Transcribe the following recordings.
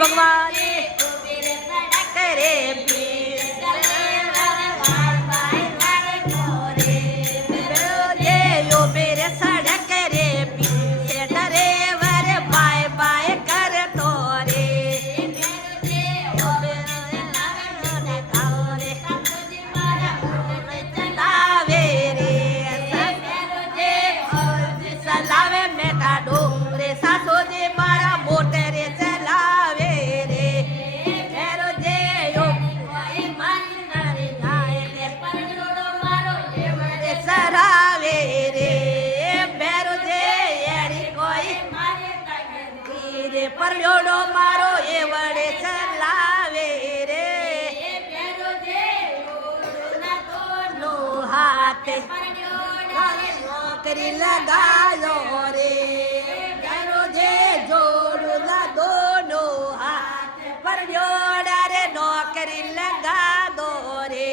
भगवान करे પરયોડો મારો એ વડે ચલાવે રે નો હાથે નોકરી લગાયો રે જે જોડું ના દોનો હાથ પરયોડા રે નોકરી લગા દો રે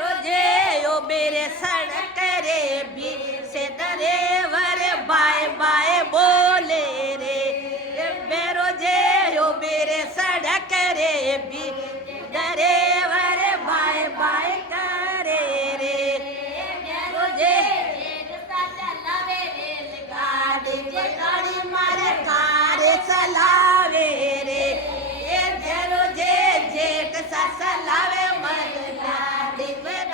રોજે ઓ બેરે સડક રે બી સે તરે વરે બાય બાય બોલે રે सड़क रे भी डरे वरे बाय बाय करे रे मुझे गाड़ी मारे कार चलावे रे ये जे जेठ सा चलावे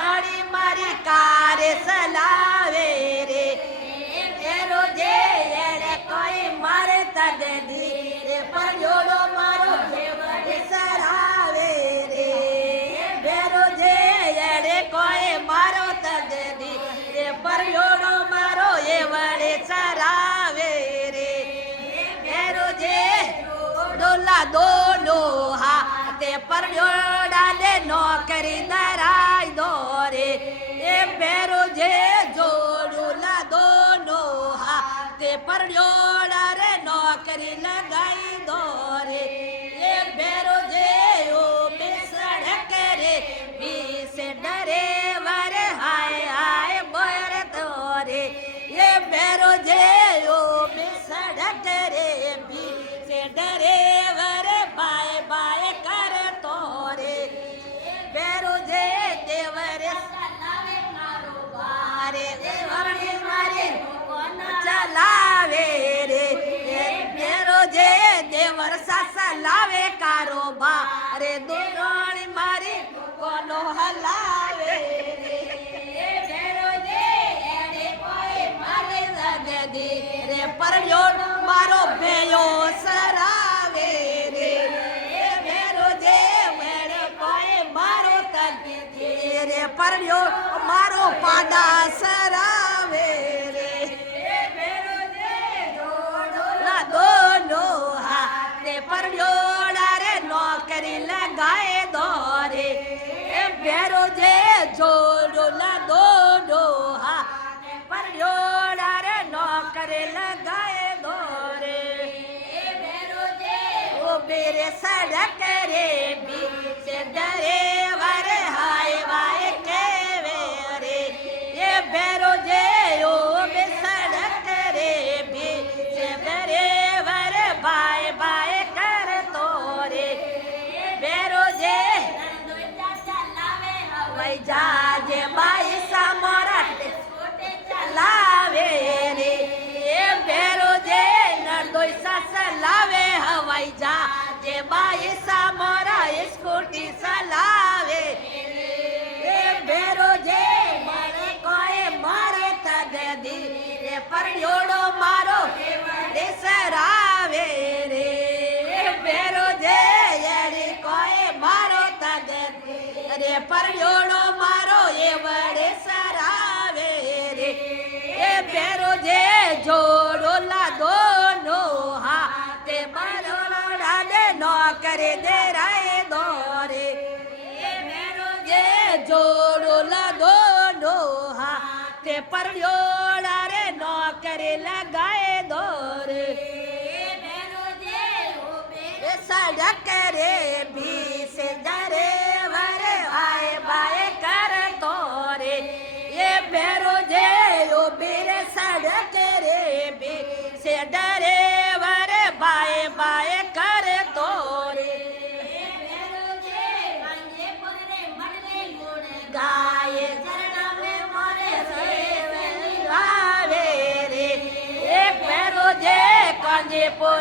गाड़ी मारी कार चलावे रे रोजे कोई मारे तद धीरे पर जोड़ो मारो सरावे रे बेरो जे एड़े कोई मारो तद धीरे पर जोड़ो मारो ये वड़े सरावे रे बेरो जे डोला दोनो हाथे पर जोड़ा दे नौकरी दराई दो रे ये बेरो जे जोड़ूला दोनो हाथे पर जोड़ा रे नौकरी लगाई दो रे ये बेरो जे ओ बेसड़क रे बीस डरे वरे हाय हाय बोर तो रे ये बेरो जे ओ बेसड़क रे बीस डरे वरे बाय बाय कर तो रे बेरो जे देवरे चलावे कारोबार देवरे मारे चलावे रे बेरो जे देवर सासा लावे कारोबार दोराणी मारी कोनो हलावे रे बेरो जे एड़े कोई मारे लगे दी रे परयोड़ मारो बेयो सरावे रे बेरो जे मेरे कोई मारो तक रे परयोड़ मारो पादा सरावे रे बेरो जे जोड़ो दोनो हाथे पर जोड़ा रे नौकरी लगाए दो रे बेरो जे जोड़ो ला दोनो हाथे पर जोड़ा रे नौकरी लगाए दो रे बेरो जे ओ बेरे सड़क रे बीच डरे वरे हाय वाय के वे रे ये बेरो जे ओ बे सड़क रे बीच डरे वरे बाय बाय कर तो रे बेरो जे हवाई जहाजे बाई सामोरा चलावे रे ये बेरो जे नरदोई सा चलावे हवाई जहाजे बाई सामोरा स्कूटी चलावे रे बेरो जे मारे कोई मारे तद धीरे पर जोड़ो मारो सरावे रे बेरो जे यारी कोई मारो तद रे पर जोड़ो मारो ये बड़े सरावे रे ये बेरो जे जोड़ो ला दोनो हाथे मारो डाले नौकरी दे रहे दो रे ये बेरो जे जोड़ो ला दोनो हाथे पर जोड़ा रे नौकरी लगाए दो रे सड़क रे बीस डरे वरे आए बाय कर तो रे ये बेरो जे ओ बेरे सड़क रे बीस डरे वरे बाय बाय कर तो જે પો